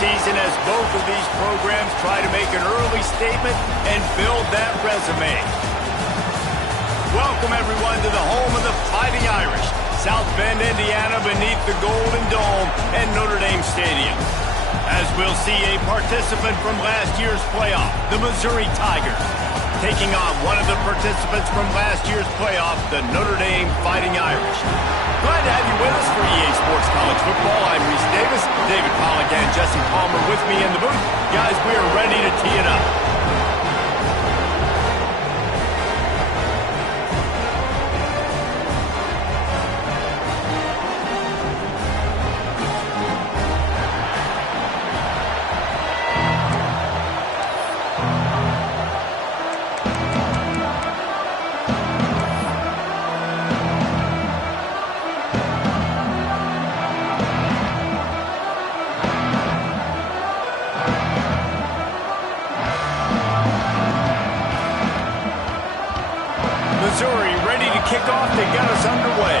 season as both of these programs try to make an early statement and build that resume. Welcome, everyone, to the home of the Fighting Irish, South Bend, Indiana, beneath the Golden Dome at Notre Dame Stadium. As we'll see a participant from last year's playoff, the Missouri Tigers, taking on one of the participants from last year's playoff, the Notre Dame Fighting Irish. Glad to have you with us for EA Sports College Football. I'm Reese Davis, David Pollack and Jesse Palmer with me in the booth. Guys, we are ready to tee it up. Missouri ready to kick off to get us underway.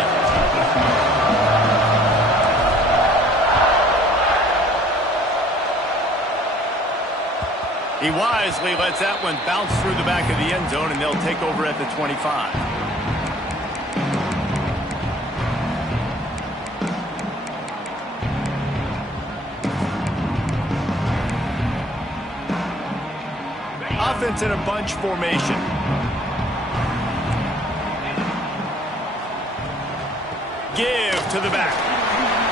He wisely lets that one bounce through the back of the end zone, and they'll take over at the 25. Offense in a bunch formation. Give to the back.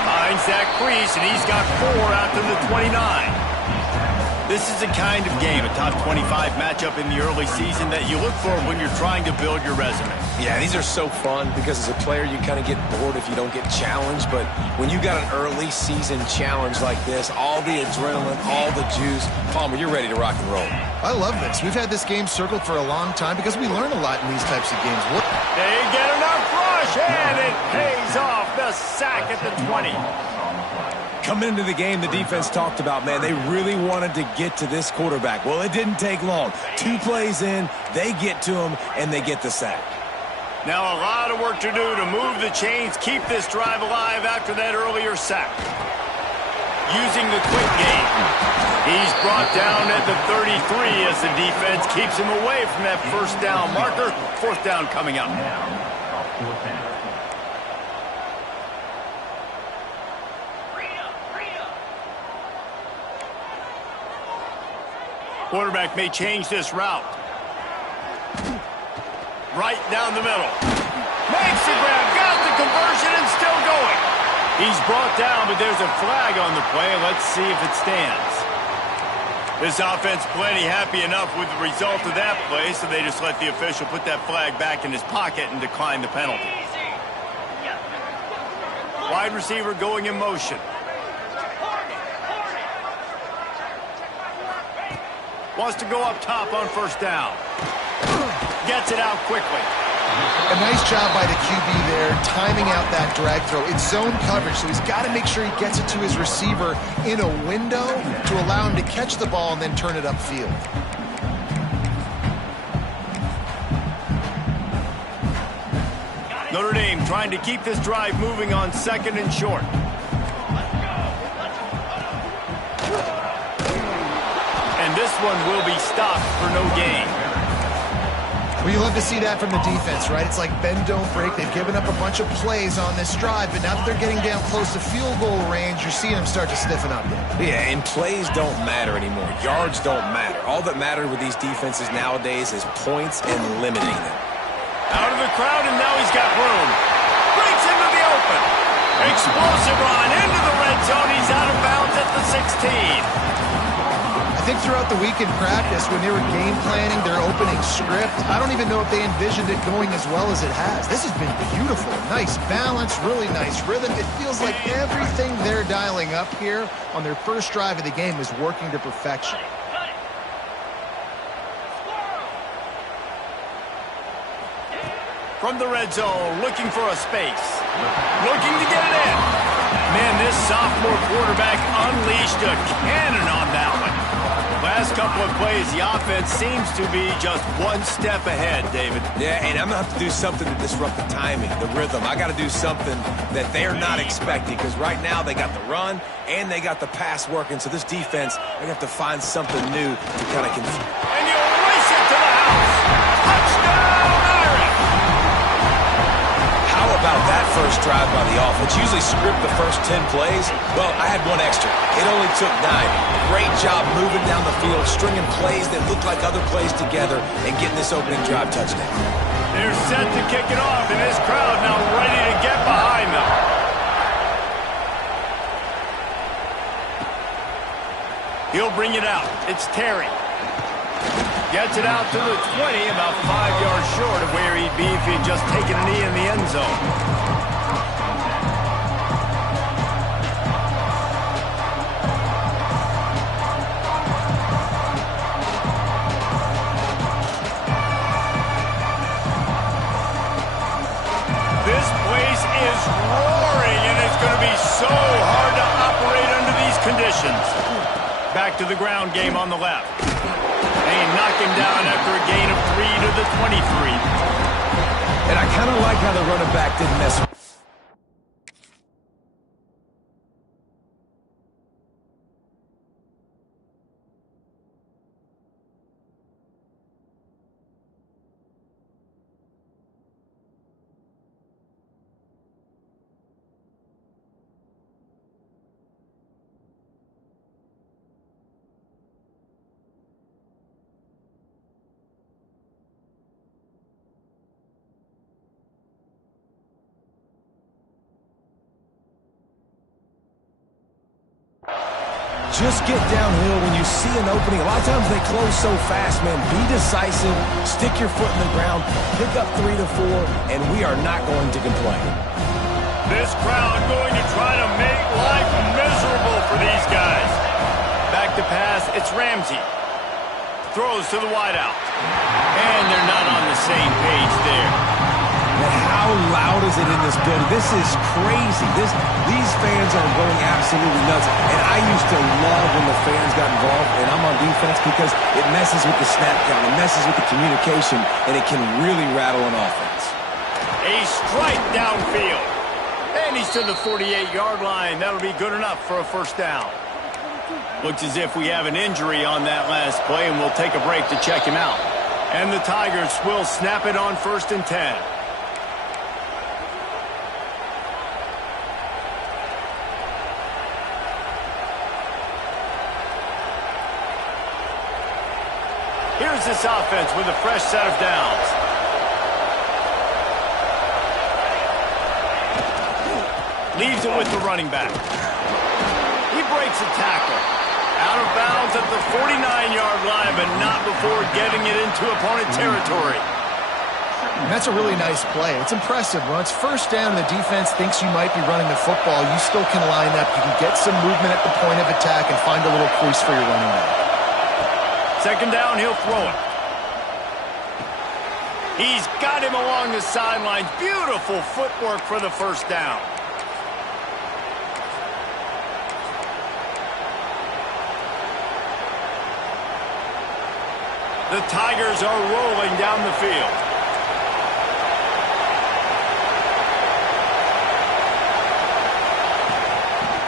Finds that crease, and he's got 4 out to the 29. This is the kind of game, a top 25 matchup in the early season, that you look for when you're trying to build your resume. Yeah, these are so fun because as a player, you kind of get bored if you don't get challenged. But when you got an early season challenge like this, all the adrenaline, all the juice, Palmer, you're ready to rock and roll. I love this. We've had this game circled for a long time because we learn a lot in these types of games. They get enough rush, and it pays off. The sack at the 20. Coming into the game, the defense talked about, man, they really wanted to get to this quarterback. Well, it didn't take long. 2 plays in, they get to him, and they get the sack. Now a lot of work to do to move the chains, keep this drive alive after that earlier sack. Using the quick game. He's brought down at the 33 as the defense keeps him away from that first down marker. 4th down coming up. Quarterback may change this route. Right down the middle. Makes the grab, got the conversion, and still going. He's brought down, but there's a flag on the play. Let's see if it stands. This offense plenty happy enough with the result of that play, so they just let the official put that flag back in his pocket and decline the penalty. Wide receiver going in motion. Wants to go up top on 1st down. Gets it out quickly. A nice job by the QB there, timing out that drag throw. It's zone coverage, so he's got to make sure he gets it to his receiver in a window to allow him to catch the ball and then turn it upfield. Notre Dame trying to keep this drive moving on 2nd and short. And this one will be stopped for no gain. Well, you love to see that from the defense, right? It's like bend, don't break. They've given up a bunch of plays on this drive, but now that they're getting down close to field goal range, you're seeing them start to stiffen up. Yeah, and plays don't matter anymore. Yards don't matter. All that matters with these defenses nowadays is points and limiting them. Out of the crowd, and now he's got room. Breaks into the open. Explosive run into the red zone. He's out of bounds at the 16. I think throughout the week in practice, when they were game planning their opening script, I don't even know if they envisioned it going as well as it has. This has been beautiful. Nice balance, really nice rhythm. It feels like everything they're dialing up here on their first drive of the game is working to perfection. From the red zone, looking for a space. Looking to get it in. Man, this sophomore quarterback unleashed a cannon on that one. Last couple of plays, the offense seems to be just one step ahead, David. Yeah, and I'm going to have to do something to disrupt the timing, the rhythm. I got to do something that they're not expecting, because right now they got the run and they got the pass working. So this defense, they have to find something new to kind of confuse. And you race it to the house. Touchdown, Irish! How about that first drive by the offense? Usually script the first 10 plays. Well, I had one extra. It only took 9. Great job moving down the field, stringing plays that look like other plays together, and getting this opening drive touchdown. They're set to kick it off, and this crowd now ready to get behind them. He'll bring it out. It's Terry. Gets it out to the 20, about 5 yards short of where he'd be if he'd just taken a knee in the end zone. This place is roaring, and it's going to be so hard to operate under these conditions. Back to the ground game on the left. They knock him down after a gain of 3 to the 23. And I kind of like how the running back didn't mess with. Just get downhill when you see an opening. A lot of times they close so fast, man. Be decisive, stick your foot in the ground, pick up 3 to 4, and we are not going to complain. This crowd going to try to make life miserable for these guys. Back to pass, it's Ramsey. Throws to the wideout. And they're not on the same page there. But how loud is it in this building? This is crazy. These fans are going absolutely nuts. And I used to love when the fans got involved, and I'm on defense, because it messes with the snap count, it messes with the communication, and it can really rattle an offense. A strike downfield. And he's to the 48-yard line. That'll be good enough for a first down. Looks as if we have an injury on that last play, and we'll take a break to check him out. And the Tigers will snap it on 1st and 10. Here's this offense with a fresh set of downs. Leaves it with the running back. He breaks a tackle. Out of bounds at the 49-yard line, but not before getting it into opponent territory. And that's a really nice play. It's impressive. When it's first down, the defense thinks you might be running the football. You still can line up. You can get some movement at the point of attack and find a little crease for your running back. Second down, he'll throw it. He's got him along the sidelines. Beautiful footwork for the first down. The Tigers are rolling down the field.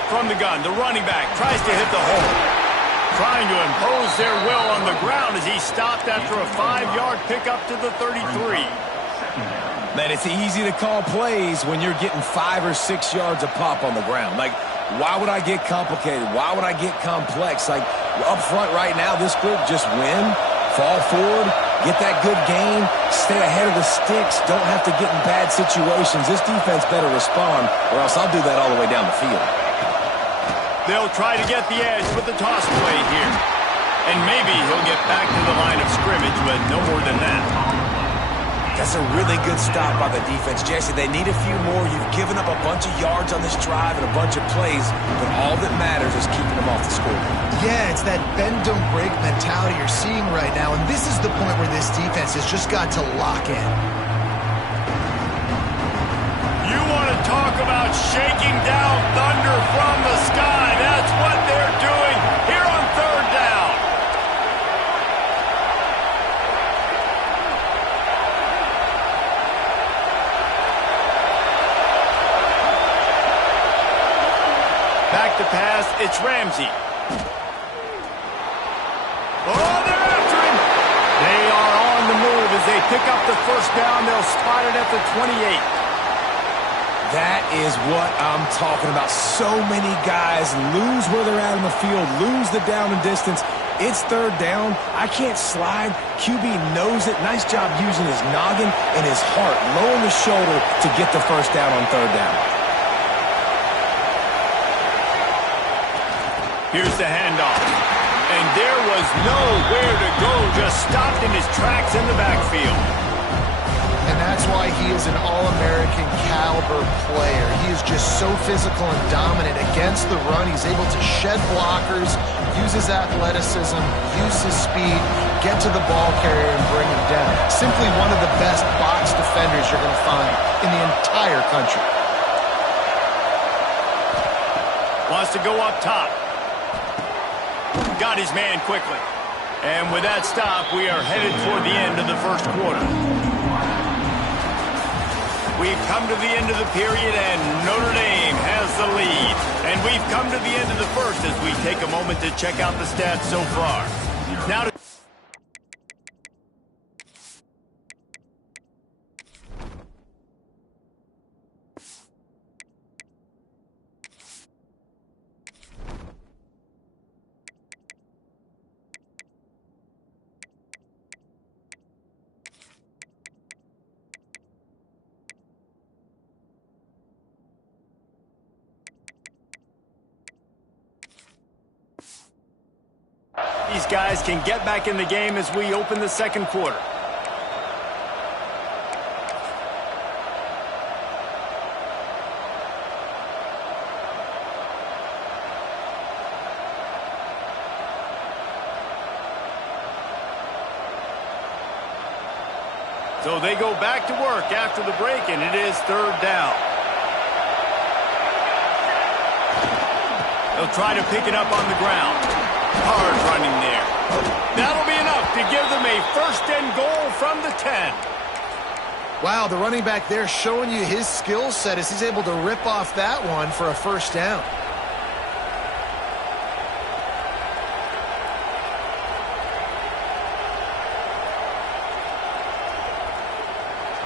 From the gun, the running back tries to hit the hole. Trying to impose their will on the ground as he stopped after a 5-yard pickup to the 33. Man, it's easy to call plays when you're getting 5 or 6 yards a pop on the ground. Like, why would I get complicated? Why would I get complex? Like, up front right now, this group just win, fall forward, get that good gain, stay ahead of the sticks, don't have to get in bad situations. This defense better respond, or else I'll do that all the way down the field. They'll try to get the edge with the toss play here. And maybe he'll get back to the line of scrimmage, but no more than that. That's a really good stop by the defense, Jesse. They need a few more. You've given up a bunch of yards on this drive and a bunch of plays, but all that matters is keeping them off the scoreboard. Yeah, it's that bend, don't break mentality you're seeing right now, and this is the point where this defense has just got to lock in. You want to talk about shaking down thunder from the sky. That's what they're doing here on 3rd down. back to pass. It's Ramsey. Oh, they're after him. They are on the move as they pick up the first down. They'll spot it at the 28. That is what I'm talking about. So many guys lose where they're at in the field, lose the down and distance. It's third down. I can't slide. QB knows it. Nice job using his noggin and his heart, lowering the shoulder to get the first down on third down. Here's the handoff. And there was nowhere to go, just stopped in his tracks in the backfield. And that's why he is an All-American caliber player. He is just so physical and dominant against the run. He's able to shed blockers, use his athleticism, use his speed, get to the ball carrier and bring him down. Simply one of the best box defenders you're going to find in the entire country. Wants to go up top. Got his man quickly. And with that stop, we are headed toward the end of the first quarter. We've come to the end of the period, and Notre Dame has the lead. And we've come to the end of the first as we take a moment to check out the stats so far. Now to these guys can get back in the game as we open the second quarter. So they go back to work after the break, and it is third down. They'll try to pick it up on the ground. Hard running there. That'll be enough to give them a first and goal from the 10. Wow, the running back there showing you his skill set as he's able to rip off that one for a first down.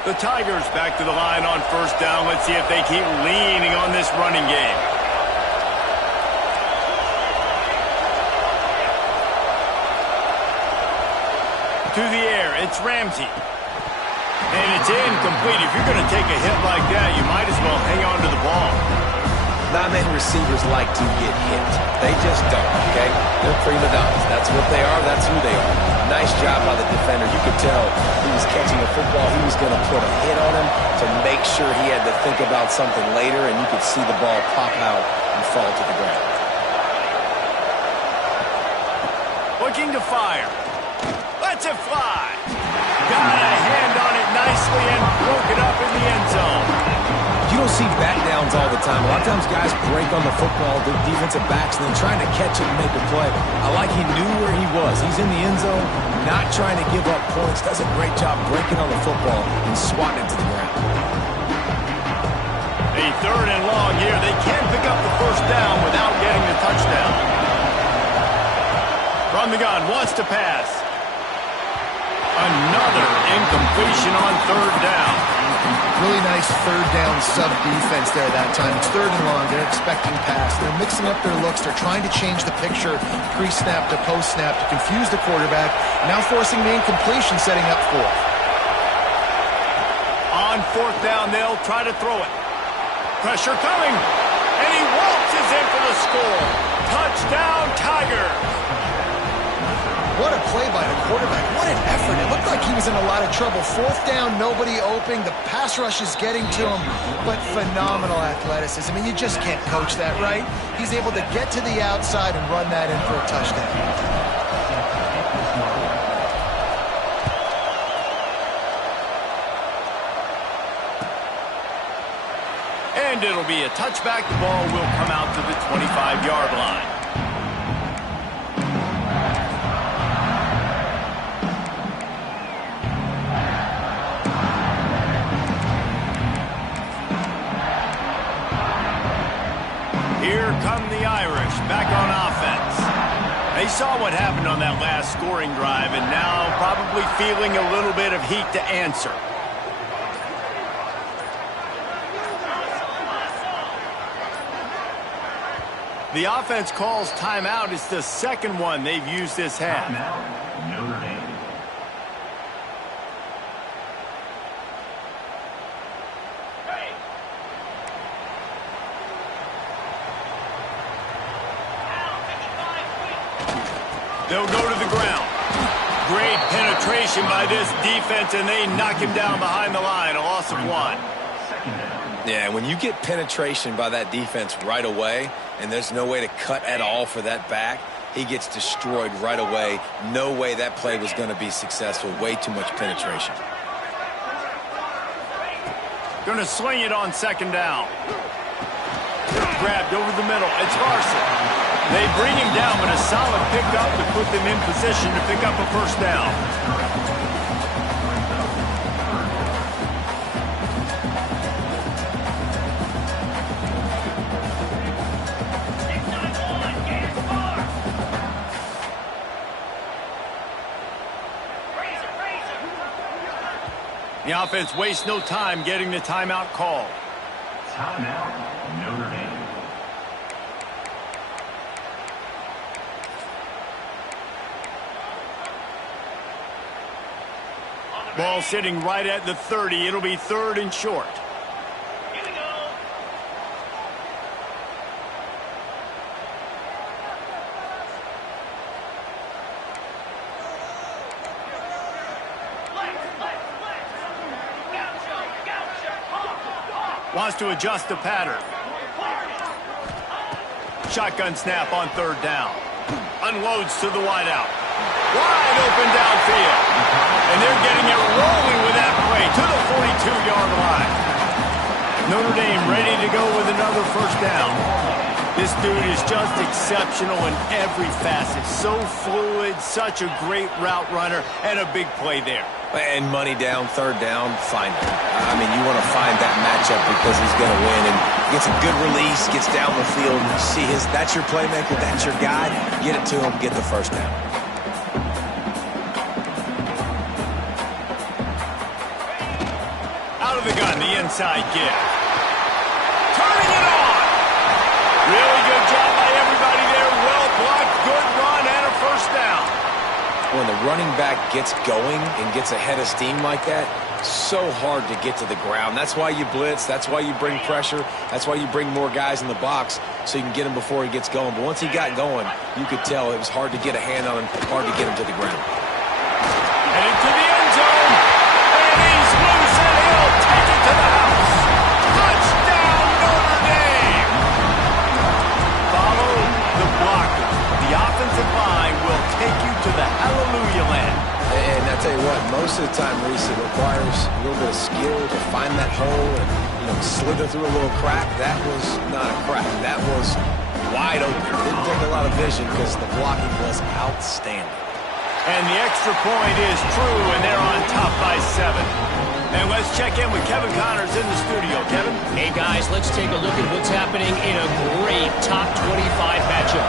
The Tigers back to the line on first down. Let's see if they keep leaning on this running game. To the air, it's Ramsey. And it's incomplete. If you're going to take a hit like that, you might as well hang on to the ball. Not many receivers like to get hit. They just don't, okay? They're prima donnas. That's what they are. That's who they are. Nice job by the defender. You could tell he was catching the football. He was going to put a hit on him to make sure he had to think about something later, and you could see the ball pop out and fall to the ground. Looking to fire. Lets it fly. Got a hand on it nicely and broke it up in the end zone. You don't see back downs all the time. A lot of times guys break on the football, the defensive backs, and then trying to catch it and make a play. I like he knew where he was. He's in the end zone, not trying to give up points. Does a great job breaking on the football and swatting it to the ground. A third and long here. They can't pick up the first down without getting the touchdown. From the gun, wants to pass. Another incompletion on third down. Really nice third down sub-defense there that time. It's third and long. They're expecting pass. They're mixing up their looks. They're trying to change the picture pre-snap to post-snap to confuse the quarterback. Now forcing the incompletion, setting up fourth. On fourth down, they'll try to throw it. Pressure coming. And he waltzes in for the score. Touchdown, Tigers. What a play by the quarterback. What an effort. It looked like he was in a lot of trouble. Fourth down, nobody open. The pass rush is getting to him, but phenomenal athleticism. I mean, you just can't coach that, right? He's able to get to the outside and run that in for a touchdown. And it'll be a touchback. The ball will come out to the 25-yard line. Here come the Irish back on offense. They saw what happened on that last scoring drive and now probably feeling a little bit of heat to answer. The offense calls timeout. It's the second one they've used this half. Notre Dame. They'll go to the ground. Great penetration by this defense, and they knock him down behind the line. A loss of 1. Yeah, when you get penetration by that defense right away, and there's no way to cut at all for that back, he gets destroyed right away. No way that play was going to be successful. Way too much penetration. Going to sling it on second down. Grabbed over the middle. It's Larson. They bring him down, but a solid pickup to put them in position to pick up a first down. The offense wastes no time getting the timeout called. Timeout, Notre Dame. Ball sitting right at the 30. It'll be 3rd and short. Here we go. Wants to adjust the pattern. Shotgun snap on 3rd down. Unloads to the wideout. Wide open downfield. And they're getting it rolling with that play to the 42-yard line. Notre Dame ready to go with another first down. This dude is just exceptional in every facet. So fluid, such a great route runner, and a big play there. And money down, 3rd down, find him. I mean, you want to find that matchup because he's going to win. And gets a good release, gets down the field. You see that's your playmaker, that's your guy. Get it to him, get the first down. Out of the gun, the inside give. Turning it on. Really good job by everybody there. Well blocked, good run, and a first down. When the running back gets going and gets ahead of steam like that, so hard to get to the ground. That's why you blitz. That's why you bring pressure. That's why you bring more guys in the box so you can get him before he gets going. But once he got going, you could tell it was hard to get a hand on him, hard to get him to the ground. Headed to the end zone. And he's loose, and he'll take it to the house. Touchdown, Notre Dame. Follow the blocker. The offensive line will take you to the hallelujah land. And I tell you what, most of the time, Reese, it requires a little bit of skill to find that hole and, slither through a little crack. That was not a crack. That was wide open. It didn't take a lot of vision because the blocking was outstanding. And the extra point is true, and they're on top by 7. And let's check in with Kevin Connors in the studio. Kevin? Hey, guys, let's take a look at what's happening in a great top 25 matchup.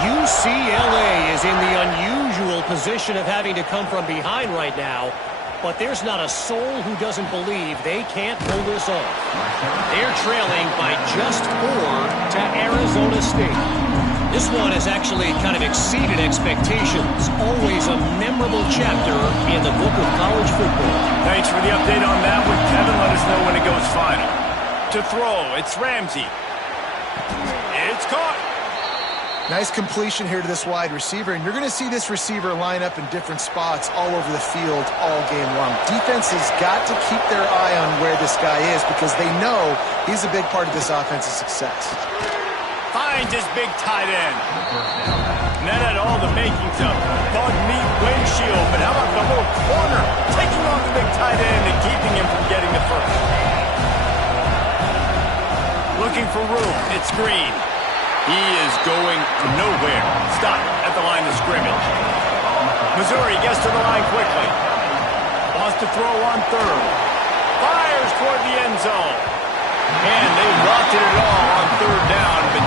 UCLA is in the unusual position of having to come from behind right now, but there's not a soul who doesn't believe they can't pull this off. They're trailing by just 4 to Arizona State. This one has actually kind of exceeded expectations. Always a memorable chapter in the book of college football. Thanks for the update on that one, Kevin. Let us know when it goes final. To throw, it's Ramsey. It's caught. Nice completion here to this wide receiver, and you're going to see this receiver line up in different spots all over the field all game long. Defense has got to keep their eye on where this guy is because they know he's a big part of this offense's success. Finds his big tight end. And that had all the makings of bug meat windshield, but how about the little corner taking on the big tight end and keeping him from getting the first? Looking for room, it's Green. He is going nowhere. Stop at the line of scrimmage. Missouri gets to the line quickly. Wants to throw on 3rd. Fires toward the end zone. And they wanted it all on 3rd down, but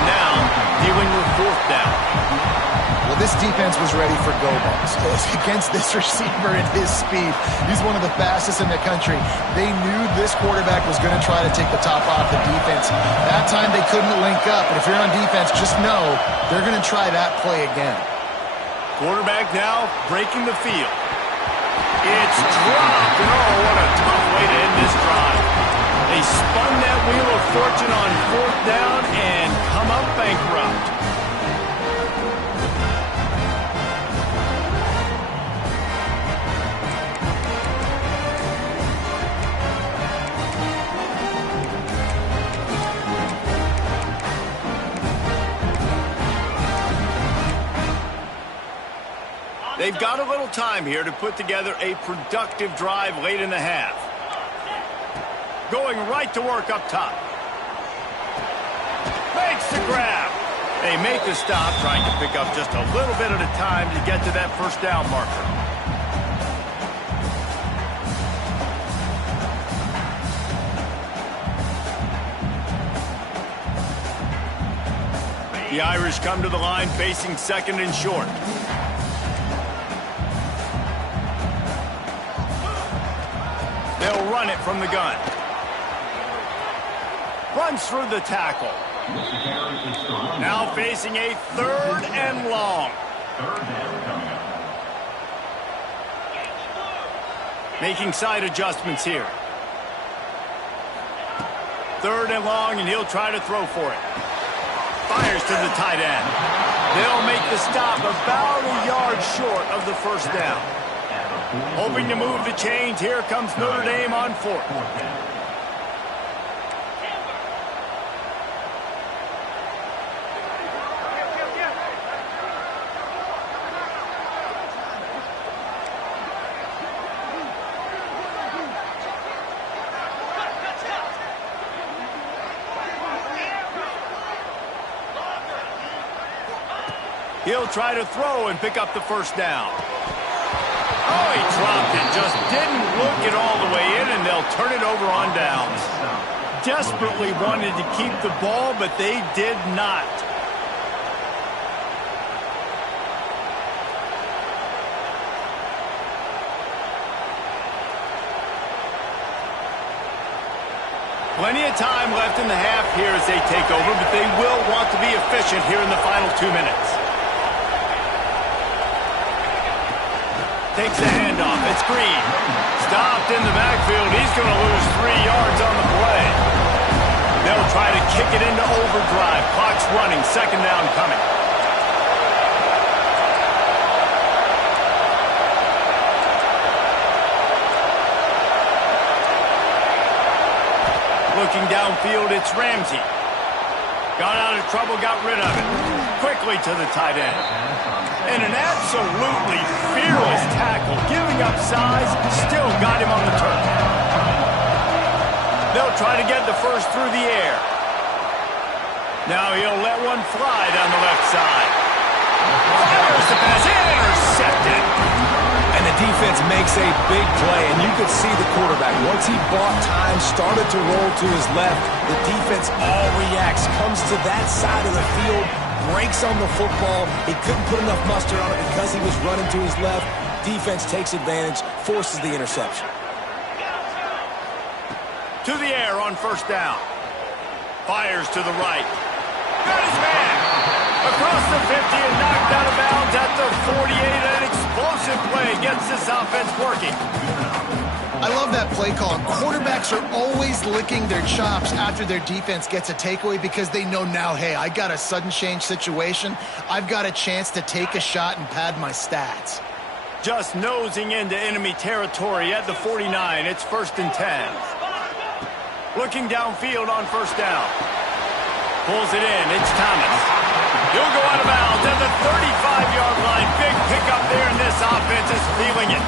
defense was ready for go balls. Against this receiver and his speed, he's one of the fastest in the country. They knew this quarterback was going to try to take the top off the defense. That time they couldn't link up, but if you're on defense, just know they're going to try that play again. Quarterback now breaking the field. It's dropped, and oh, what a tough way to end this drive. They spun that wheel of fortune on 4th down and come up bankrupt. They've got a little time here to put together a productive drive late in the half. Going right to work up top. Makes the grab. They make the stop, trying to pick up just a little bit at a time to get to that first down marker. The Irish come to the line facing 2nd and short. They'll run it from the gun. Runs through the tackle. Now facing a 3rd and long. Making side adjustments here. 3rd and long, and he'll try to throw for it. Fires to the tight end. They'll make the stop about a yard short of the first down. Hoping to move the chains. Here comes Notre Dame on 4th. He'll try to throw and pick up the first down. Oh, he dropped it. Just didn't look it all the way in, and they'll turn it over on downs. Desperately wanted to keep the ball, but they did not. Plenty of time left in the half here as they take over, but they will want to be efficient here in the final 2 minutes. Takes the handoff. It's Green. Stopped in the backfield. He's going to lose 3 yards on the play. They'll try to kick it into overdrive. Clock's running. 2nd down coming. Looking downfield, it's Ramsey. Got out of trouble, got rid of it. Quickly to the tight end. And an absolutely fearless tackle, giving up size, still got him on the turf. They'll try to get the first through the air. Now he'll let one fly down the left side. Fires the pass, intercepted. And the defense makes a big play, and you could see the quarterback. Once he bought time, started to roll to his left, the defense all reacts, comes to that side of the field, breaks on the football. He couldn't put enough mustard on it because he was running to his left. Defense takes advantage, forces the interception. To the air on first down. Fires to the right. Got his man. Across the 50 and knocked out of bounds at the 48. An explosive play gets this offense working. I love that play call. Quarterbacks are always licking their chops after their defense gets a takeaway because they know now, hey, I got a sudden change situation. I've got a chance to take a shot and pad my stats. Just nosing into enemy territory at the 49. It's 1st and 10. Looking downfield on first down. Pulls it in. It's Thomas. He'll go out of bounds at the 35-yard line. Big pickup there, and this offense is feeling it.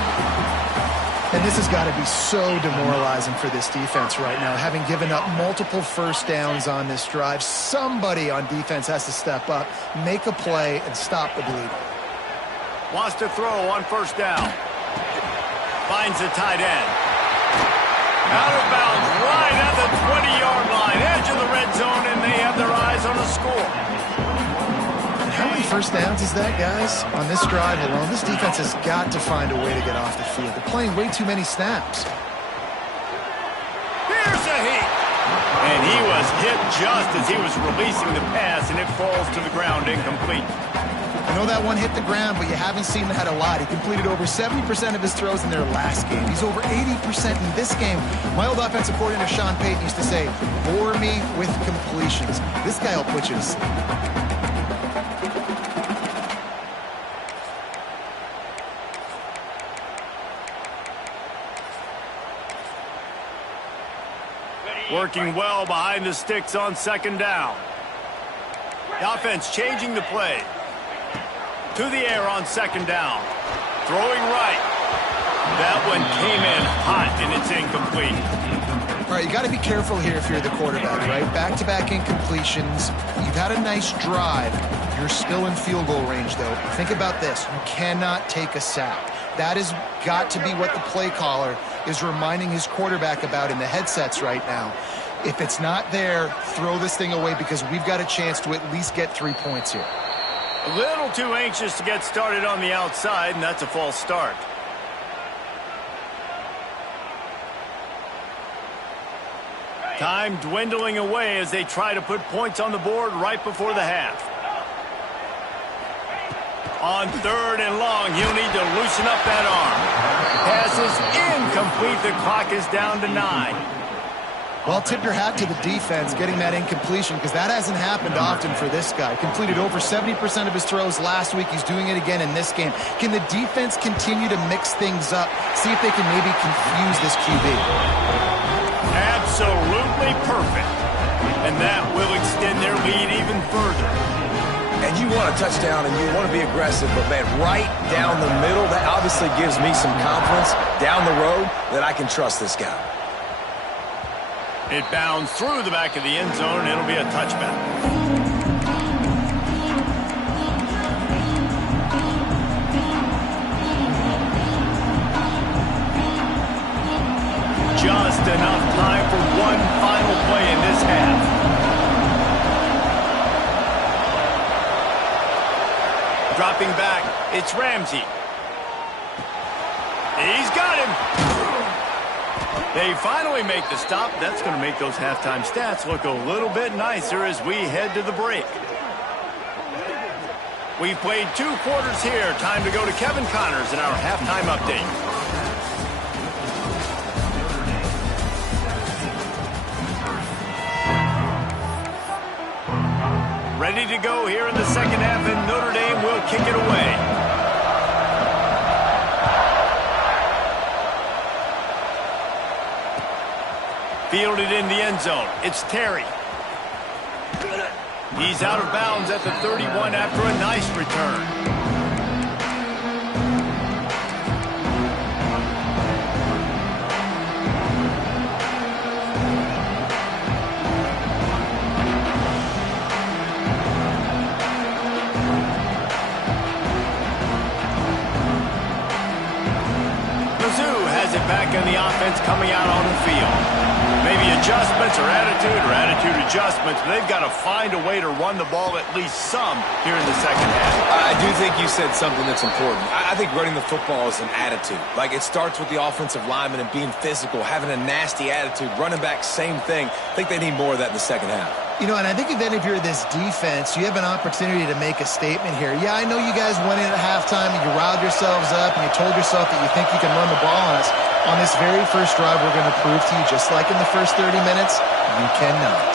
And this has got to be so demoralizing for this defense right now. Having given up multiple first downs on this drive, somebody on defense has to step up, make a play, and stop the bleeding. Wants to throw on first down. Finds the tight end. Out of bounds, right at the 20-yard line, edge of the red zone, and they have their eyes on a score. How many first downs as that, guys? On this drive alone, this defense has got to find a way to get off the field. They're playing way too many snaps. Here's a hit. And he was hit just as he was releasing the pass, and it falls to the ground incomplete. I know that one hit the ground, but you haven't seen that a lot. He completed over 70% of his throws in their last game. He's over 80% in this game. My old offensive coordinator, Sean Payton, used to say, bore me with completions. This guy will put you to sleep. Working well behind the sticks on second down. The offense changing the play. To the air on second down. Throwing right. That one came in hot, and it's incomplete. All right, you got to be careful here if you're the quarterback, right? Back-to-back incompletions. You've had a nice drive. You're still in field goal range, though. Think about this. You cannot take a sack. That has got to be what the play caller is reminding his quarterback about in the headsets right now. If it's not there, throw this thing away because we've got a chance to at least get 3 points here. A little too anxious to get started on the outside, and that's a false start. Time dwindling away as they try to put points on the board right before the half. On third and long, he'll need to loosen up that arm. Pass is incomplete. The clock is down to 9. Well, tip your hat to the defense getting that incompletion because that hasn't happened often for this guy. Completed over 70% of his throws last week. He's doing it again in this game. Can the defense continue to mix things up? See if they can maybe confuse this QB. Absolutely perfect. And that will extend their lead even further. And you want a touchdown and you want to be aggressive, but man, right down the middle, that obviously gives me some confidence down the road that I can trust this guy. It bounds through the back of the end zone, and it'll be a touchback. Just enough time for one final play in this half. Dropping back, it's Ramsey. He's got him. They finally make the stop. That's going to make those halftime stats look a little bit nicer as we head to the break. We've played 2 quarters here. Time to go to Kevin Connors in our halftime update. Ready to go here in the second half, and Notre Dame will kick it away. Fielded in the end zone. It's Terry. He's out of bounds at the 31 after a nice return. Mizzou has it back in the offense coming out on the field. Maybe adjustments or attitude adjustments, but they've got to find a way to run the ball at least some here in the second half. I do think you said something that's important. I think running the football is an attitude. Like, it starts with the offensive lineman and being physical, having a nasty attitude. Running back, same thing. I think they need more of that in the second half. You know, and I think then if you're this defense, you have an opportunity to make a statement here. Yeah, I know you guys went in at halftime and you riled yourselves up and you told yourself that you think you can run the ball on us. On this very first drive, we're going to prove to you, just like in the first 30 minutes, you cannot.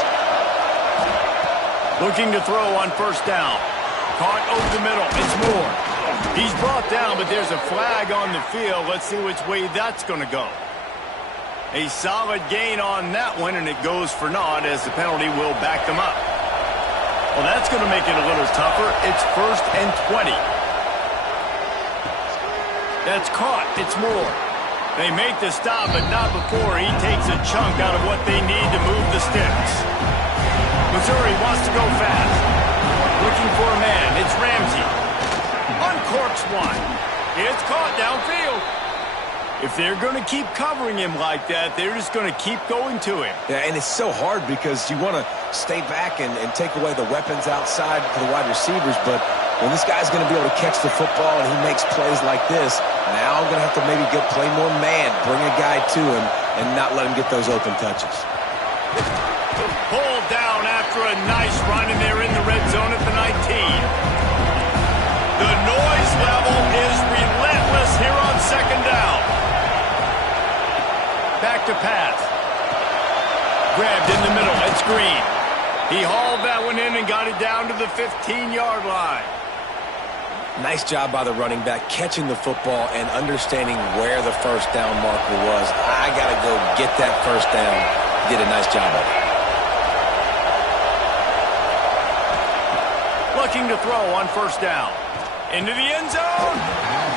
Looking to throw on first down. Caught over the middle. It's Moore. He's brought down, but there's a flag on the field. Let's see which way that's going to go. A solid gain on that one, and it goes for naught as the penalty will back them up. Well, that's going to make it a little tougher. It's 1st and 20. That's caught. It's Moore. They make the stop, but not before he takes a chunk out of what they need to move the sticks. Missouri wants to go fast. Looking for a man. It's Ramsey. Uncorks one. It's caught downfield. If they're going to keep covering him like that, they're just going to keep going to him. Yeah, and it's so hard because you want to stay back and take away the weapons outside for the wide receivers, but when this guy's going to be able to catch the football and he makes plays like this, now I'm going to have to maybe play more man, bring a guy to him, and not let him get those open touches. Pulled down after a nice run, and they're in the red zone at the 19. The noise level is relentless here on second down. Back to pass. Grabbed in the middle. It's Green. He hauled that one in and got it down to the 15-yard line. Nice job by the running back, catching the football and understanding where the first down marker was. I got to go get that first down. Did a nice job of it. Looking to throw on first down. Into the end zone.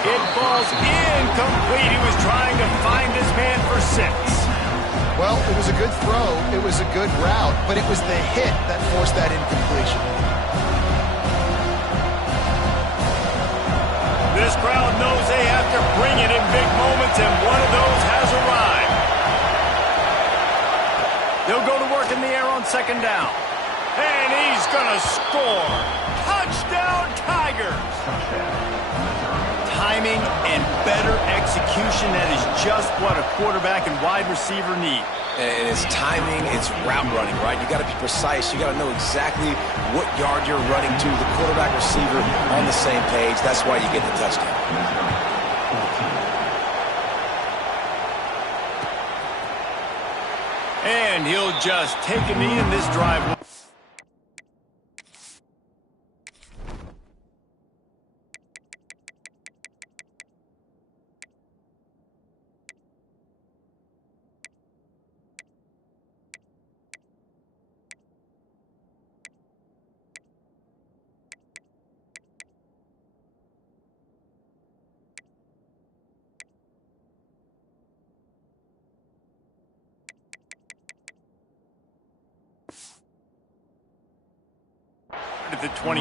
It falls incomplete. He was trying to find his man for 6. Well, it was a good throw. It was a good route, but it was the hit that forced that incompletion. This crowd knows they have to bring it in big moments, and one of those has arrived. They'll go to work in the air on second down. And he's going to score. Touchdown, Tigers. Timing and better execution, that is just what a quarterback and wide receiver need. And it's timing, it's route running, right? You got to be precise. You got to know exactly what yard you're running to. The quarterback, receiver on the same page. That's why you get the touchdown. And he'll just take a knee in this drive. At the 25.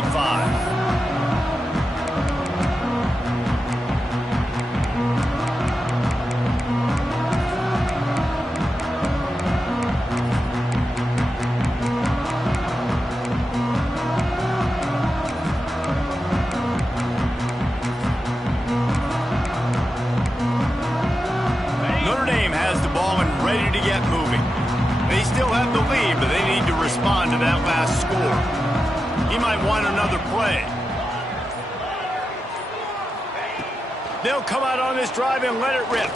Notre Dame has the ball and ready to get moving. They still have the lead, but they need to respond to that last score. He might want another play. They'll come out on this drive and let it rip.